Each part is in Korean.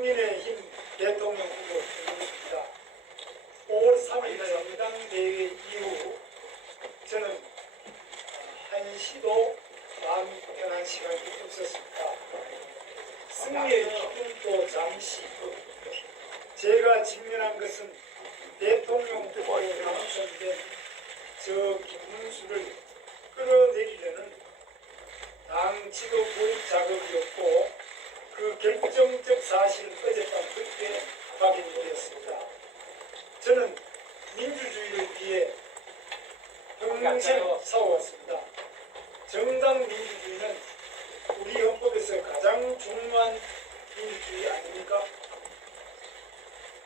국민의힘 대통령 후보 김문수입니다. 5월 3일 정당 대회 이후 저는 한 시도 마음 편한 시간이 없었습니다. 승리의 기쁨도 잠시 제가 직면한 것은 대통령 후보에 당선된 저 김문수를 끌어내리려는 당 지도부의 작업이었고 그 결정적 사실은 어젯밤 그때 확인이 되었습니다. 저는 민주주의를 위해 평생 싸워왔습니다. 정당 민주주의는 우리 헌법에서 가장 중요한 민주주의 아닙니까?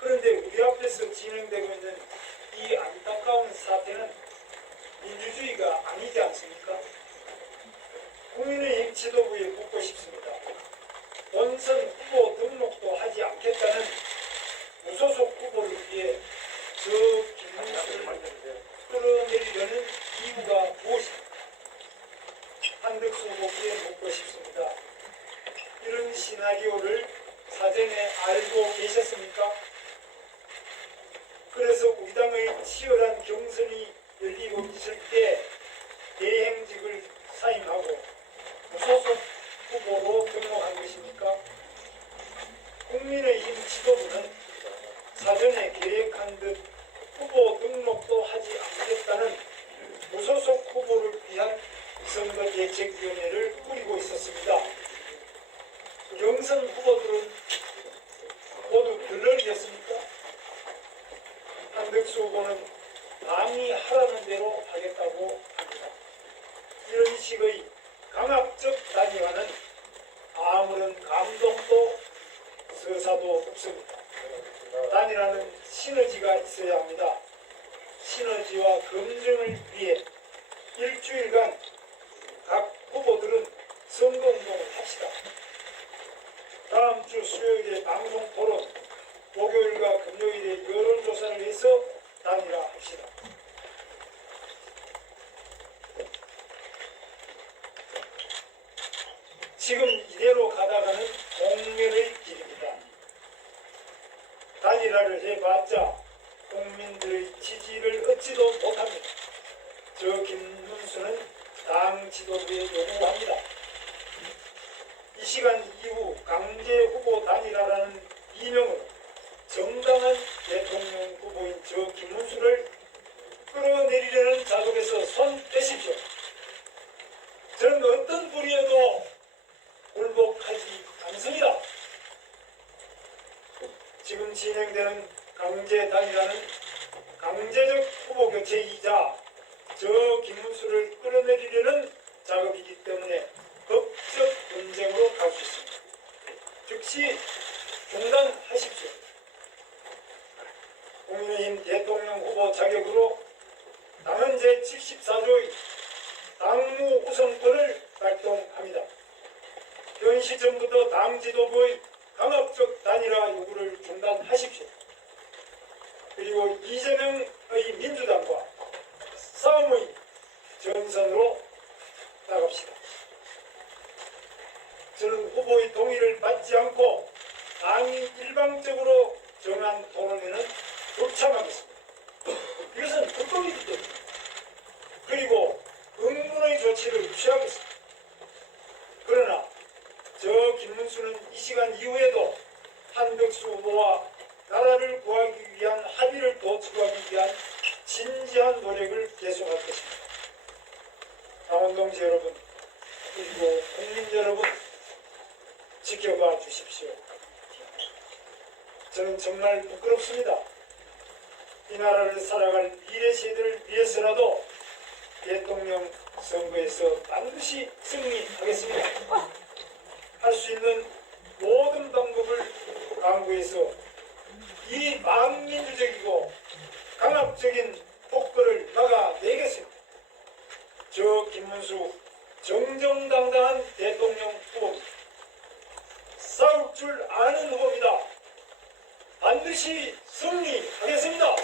그런데 우리 앞에서 진행되고 있는 이 안타까운 사태는 민주주의가 아니지 않습니까? 국민의힘 지도부에 묻고 싶습니다. 본선 후보 등록도 하지 않겠다는 무소속 후보를 위해 저 김문수를 끌어내리려는 이유가 무엇입니까? 한덕수 후보께 묻고 싶습니다. 시나리오를 사전에 알고 계셨습니까? 그래서 우리 당의 치열한 경선이 열리고 있을 때 대행직을 사임하고 무소속 후보로 등록한 것입니까? 국민의힘 지도부는 사전에 계획한 듯 후보 등록도 하지 않겠다는 무소속 후보를 위한 선거대책위원회를 꾸리고 있었습니다. 경선 후보들은 모두 들러리였습니까? 한덕수 후보는 당이 하라는 대로 하겠다고 합니다. 이런 식의 강압적 단위와는 아무런 감동도 서사도 없습니다. 단이라는 시너지가 있어야 합니다. 시너지와 검증을 위해 일주일간 각 후보들은 선거운동을 합시다. 다음 주 수요일에 방송 토론, 목요일과 금요일에 여론조사를 해서 단일화 합시다. 지금 이대로 가다가는 공멸의 길입니다. 단일화를 해봤자 국민들의 지지를 얻지도 못합니다. 저 김문수는 당 지도부에 요구합니다. 이 시간 이후 강제 후보 단일화라는 이명으로 정당한 대통령 후보인 저 김문수를 끌어내리려는 작업에서 손 떼십시오. 저는 어떤 불이어도 굴복하지 않습니다. 지금 진행되는 강제 단일화는 강제적 후보 교체이자 저 김문수를 끌어내리려는 작업이기 때문에 법적 분쟁으로 갈 수 있습니다. 즉시 중단하십시오. 국민의힘 대통령 후보 자격으로 당헌 제74조의 당무 우선권을 발동합니다. 현 시점부터 당 지도부의 강압적 단일화 요구를 중단하십시오. 그리고 이재명의 민주당과 싸움의 전선으로 나갑시다. 저는 후보의 동의를 받지 않고 당이 일방적으로 정한 토론회는 불참하겠습니다. 이것은 불법이기 때문에 그리고 응분의 조치를 취하겠습니다. 그러나 저 김문수는 이 시간 이후에도 한덕수 후보와 나라를 구하기 위한 합의를 도출하기 위한 진지한 노력을 계속할 것입니다. 강원동지 여러분, 그리고 국민 여러분, 지켜봐 주십시오. 저는 정말 부끄럽습니다. 이 나라를 살아갈 미래 세대를 위해서라도 대통령 선거에서 반드시 승리하겠습니다. 할 수 있는 모든 방법을 강구해서 이 반민주적이고 강압적인 폭거를 막아내겠습니다. 저 김문수 정정당당한 대통령 후보입니다. 싸울 줄 아는 후보입니다. 반드시 승리하겠습니다.